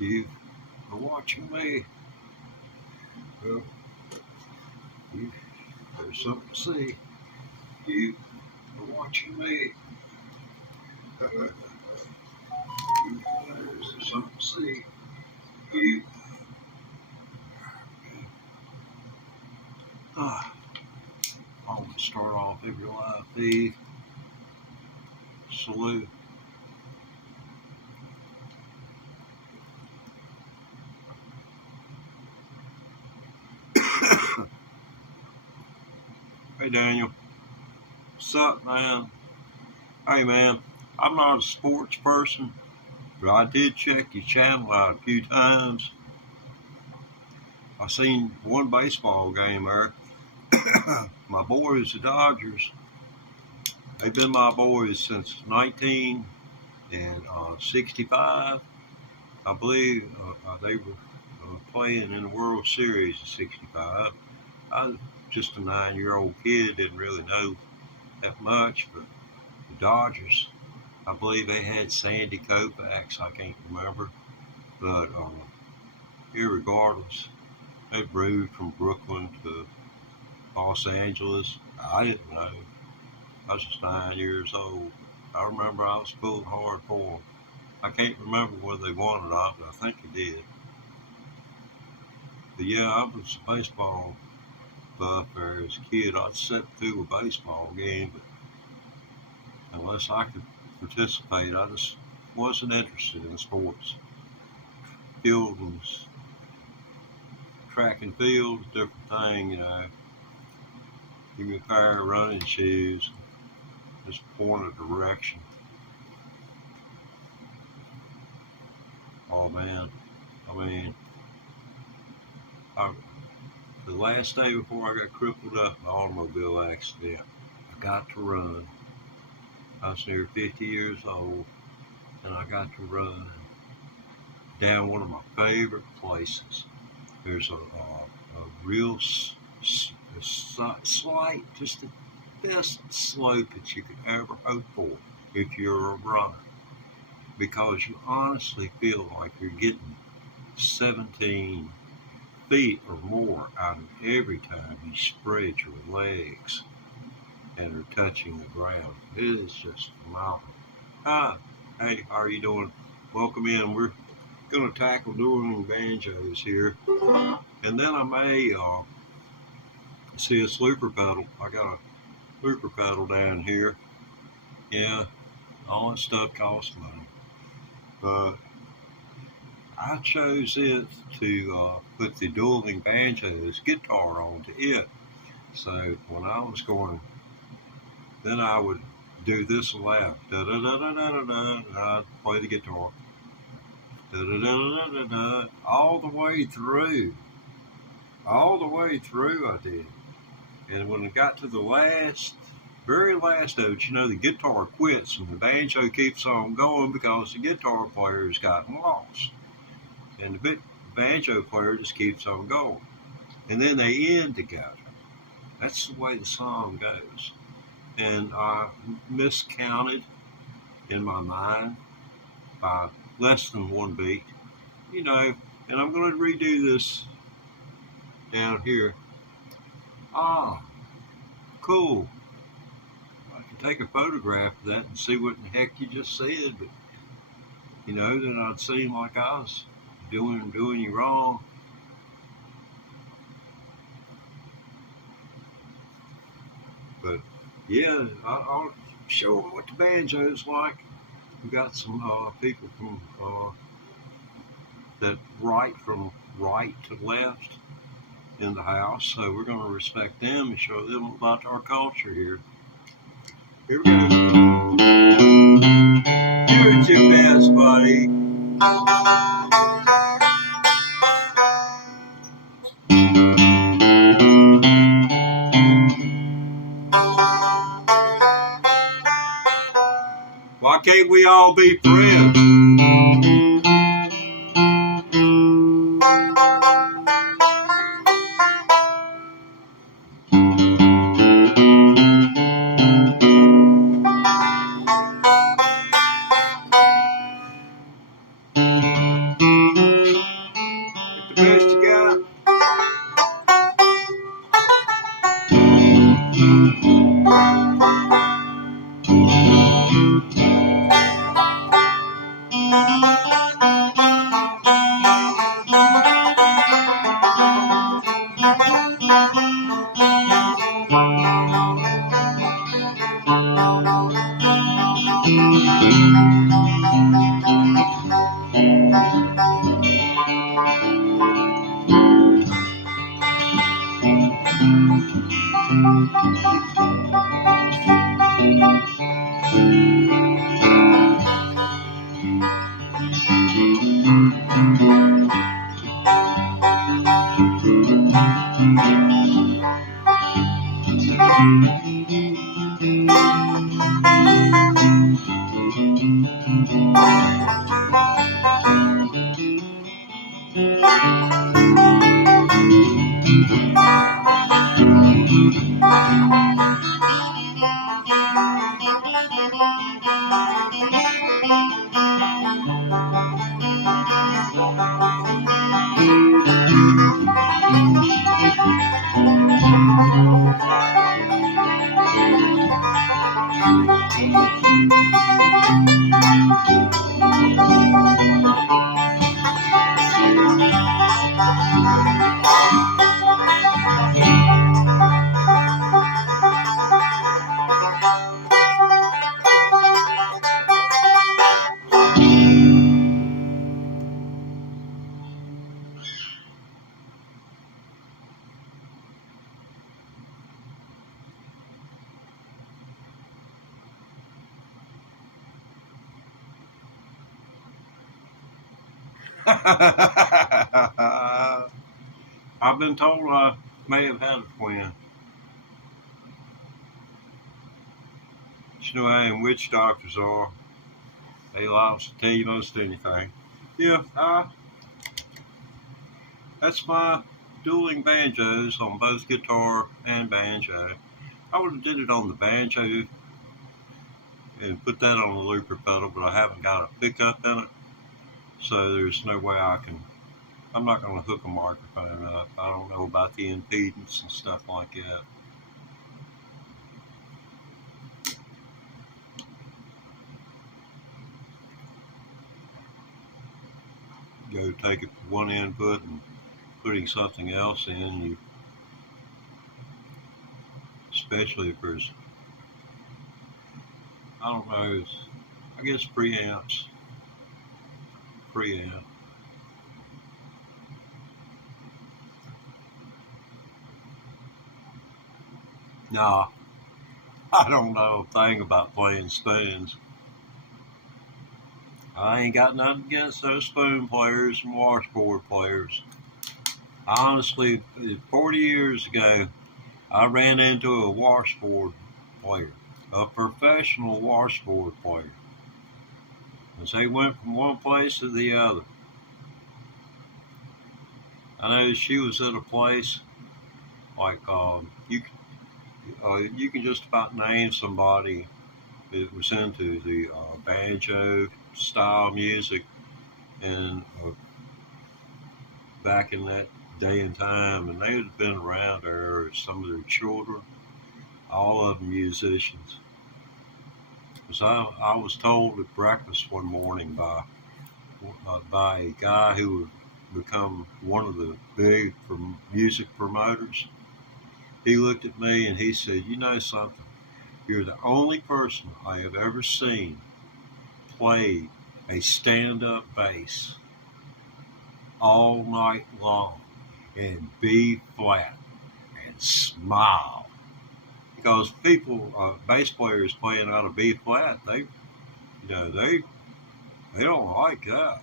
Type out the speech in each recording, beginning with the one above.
You are watching me. Well, there's something to see. You are watching me. There's something to see. You. I want to start off every live feed. Salute. Hey Daniel, what's up, man? Hey man, I'm not a sports person, but I did check your channel out a few times. I seen one baseball game there. My boys, the Dodgers, they've been my boys since 1965. I believe they were playing in the World Series in 65. I was just a 9-year-old kid, didn't really know that much, but the Dodgers, I believe they had Sandy Koufax, I can't remember, but irregardless, they moved from Brooklyn to Los Angeles. I didn't know. I was just 9 years old. I remember I was pulling hard for them. I can't remember whether they won or not, but I think they did. But yeah, I was a baseball buff there as a kid. I'd sit through a baseball game, but unless I could participate, I just wasn't interested in sports. Fielding's track and field, different thing, you know. Give me a pair of running shoes, just point a direction. Oh man, I mean, the last day before I got crippled up in an automobile accident, I got to run. I was near 50 years old, and I got to run down one of my favorite places. There's a real slight, just the best slope that you could ever hope for if you're a runner, because you honestly feel like you're getting 17 feet or more out of every time you spread your legs and are touching the ground. It is just phenomenal. Hey, how are you doing? Welcome in. We're going to tackle dueling banjos here, and then I may see a looper pedal. I got a looper pedal down here. Yeah, all that stuff costs money, but I chose it to put the dueling banjos guitar onto it. So when I was going, then I would do this loud. Da da da da da da. I'd play the guitar. Da da da da da da. All the way through. All the way through I did. And when it got to the very last note, you know, the guitar quits and the banjo keeps on going because the guitar player's gotten lost. And the banjo player just keeps on going. And then they end together. That's the way the song goes. And I miscounted in my mind by less than one beat, you know, and I'm going to redo this down here. Cool. I can take a photograph of that and see what in the heck you just said, but, you know, then I'd seem like I was doing you wrong. But yeah, I'll show them what the banjo's like. We got some people from that write from right to left in the house, so we're going to respect them and show them about our culture here. Here we go. Here at your best, buddy. Why can't we all be friends? I've been told I may have had a twin. You know how witch doctors are. They like to tell you most anything. Yeah, that's my dueling banjos on both guitar and banjo. I would have did it on the banjo and put that on the looper pedal, but I haven't got a pickup in it, so there's no way I'm not going to hook a microphone up. I don't know about the impedance and stuff like that. Go take it from one input and putting something else in, especially if there's, I don't know, I guess preamp. Nah, I don't know a thing about playing spoons. I ain't got nothing against those spoon players and washboard players. Honestly, 40 years ago, I ran into a washboard player, a professional washboard player, as they went from one place to the other. I know she was at a place like you can just about name somebody that was into the banjo style music, and back in that day and time, and they had been around there, some of their children, all of them musicians. Because I was told at breakfast one morning by a guy who would become one of the big music promoters. He looked at me and he said, "You know something? You're the only person I have ever seen play a stand-up bass all night long and B flat and smile." Because people, bass players playing out of B flat, they don't like that.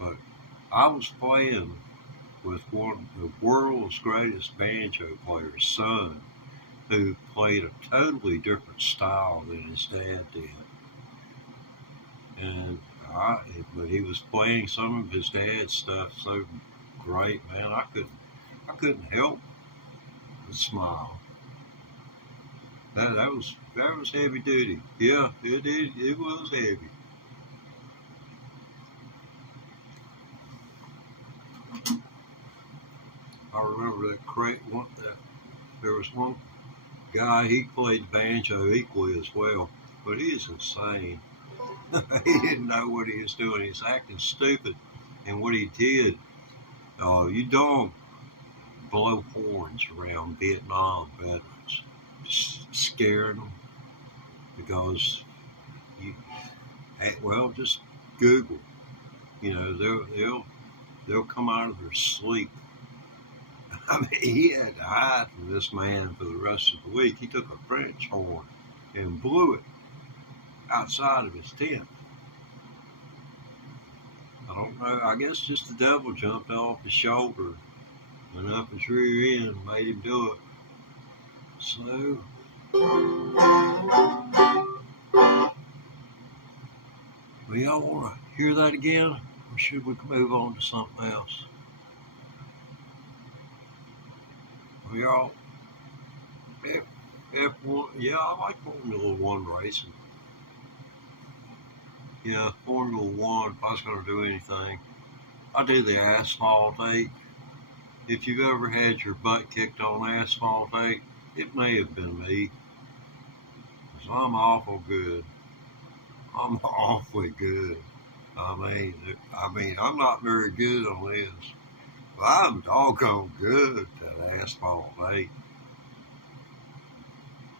But I was playing with one of the world's greatest banjo players' son, who played a totally different style than his dad did. And but he was playing some of his dad's stuff so great, man. I couldn't help but smile. That was heavy duty. Yeah, it was heavy. I remember that there was one guy, he played banjo equally as well, but he is insane. He didn't know what he was doing. He was acting stupid. And what he did, you don't blow horns around Vietnam veterans, scaring them, because just Google. They'll come out of their sleep. I mean, he had to hide from this man for the rest of the week. He took a French horn and blew it outside of his tent. I don't know. I guess just the devil jumped off his shoulder and up his rear end, made him do it. So, well, y'all want to hear that again, or should we move on to something else? Well, y'all, F1, yeah, I like Formula One racing. Yeah, Formula One, if I was going to do anything, I do the Asphalt 8. If you've ever had your butt kicked on Asphalt 8, it may have been me. Because I'm awful good. I'm awfully good. I mean, I'm not very good on this. But I'm doggone good at Asphalt 8.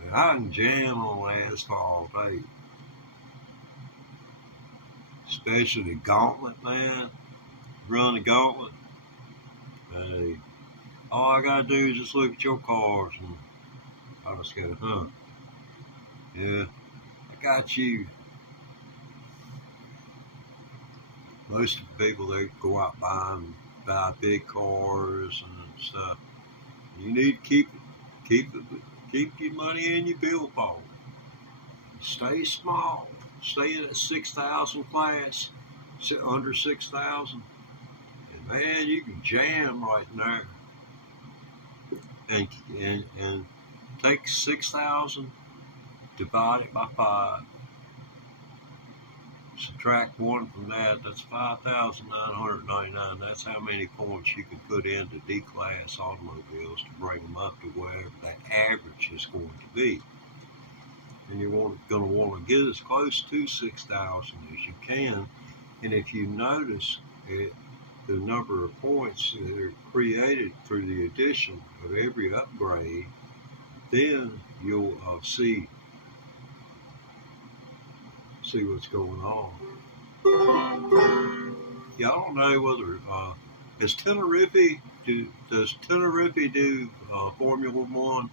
And I can jam on Asphalt 8. Especially the gauntlet, man. Run the gauntlet. Hey, all I gotta do is just look at your cars and I just go, yeah, I got you. Most of the people, they go out buy big cars and stuff. You need to keep your money in your billfold. Stay small. Stay in a 6,000 class, under 6,000. And man, you can jam right in there. And take 6,000, divide it by 5. Subtract 1 from that, that's 5,999. That's how many points you can put into D-class automobiles to bring them up to wherever that average is going to be. And you're going to want to get as close to 6,000 as you can. And if you notice the number of points that are created through the addition of every upgrade, then you'll see what's going on. Yeah, I don't know whether does Tenerife do Formula One?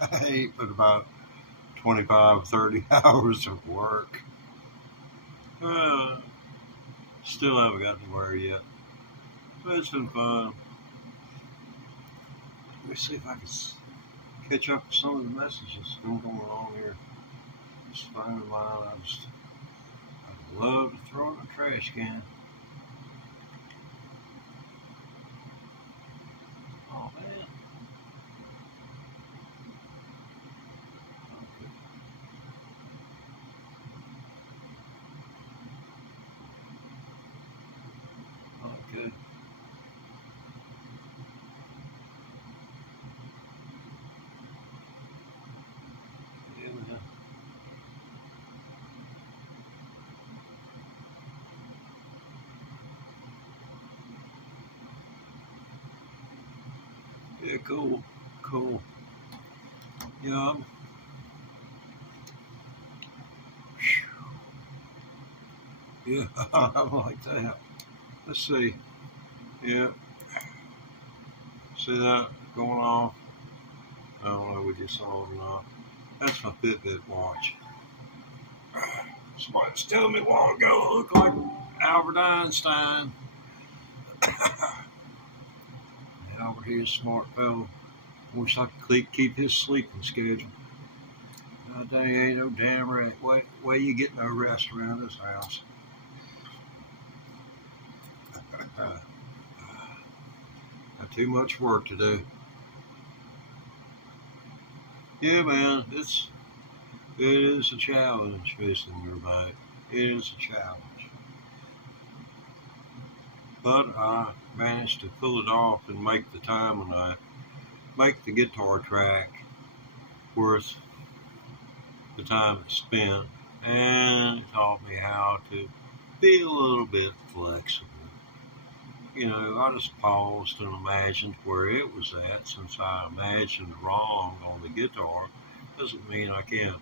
I ate but about 25, 30 hours of work. Still haven't gotten anywhere yet. But it's been fun. Let me see if I can catch up with some of the messages that's been going on here. Just find a line I'd love to throw in a trash can. Oh man. Okay. Yeah, cool. Yeah. Yeah, I like that. Let's see. Yeah. See that going on? I don't know what you saw it or not. That's my Fitbit watch. Somebody was telling me a while ago I look like Albert Einstein. Albert, he's a smart fellow. Wish I could keep his sleeping schedule. Dang, ain't no damn right. Way you get no rest around this house. Got too much work to do. Yeah, man, it is a challenge missing your bike. It is a challenge. But I managed to pull it off and make the time when I make the guitar track worth the time it spent, and it taught me how to be a little bit flexible. I just paused and imagined where it was at. Since I imagined wrong on the guitar, doesn't mean I can't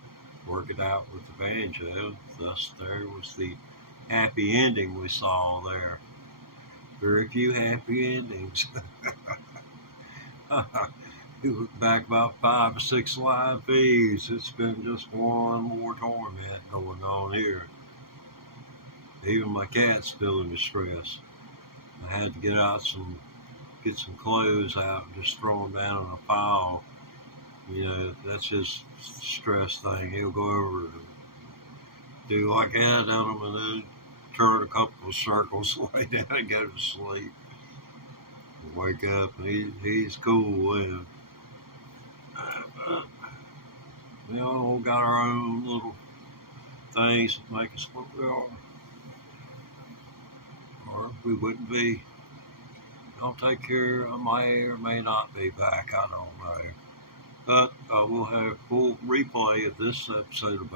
work it out with the banjo. Thus, there was the happy ending we saw there. Very few happy endings. You look back about 5 or 6 live feeds, it's been just one more torment going on here. Even my cat's feeling distressed. I had to get some clothes out and just throw them down in a pile. That's his stress thing. He'll go over to do like that on him and then turn a couple of circles, lay down and go to sleep. Wake up and he's cool then. We all got our own little things that make us what we are. Or we wouldn't be. Don't take care. I may or may not be back. I don't know. But I will have a full replay of this episode of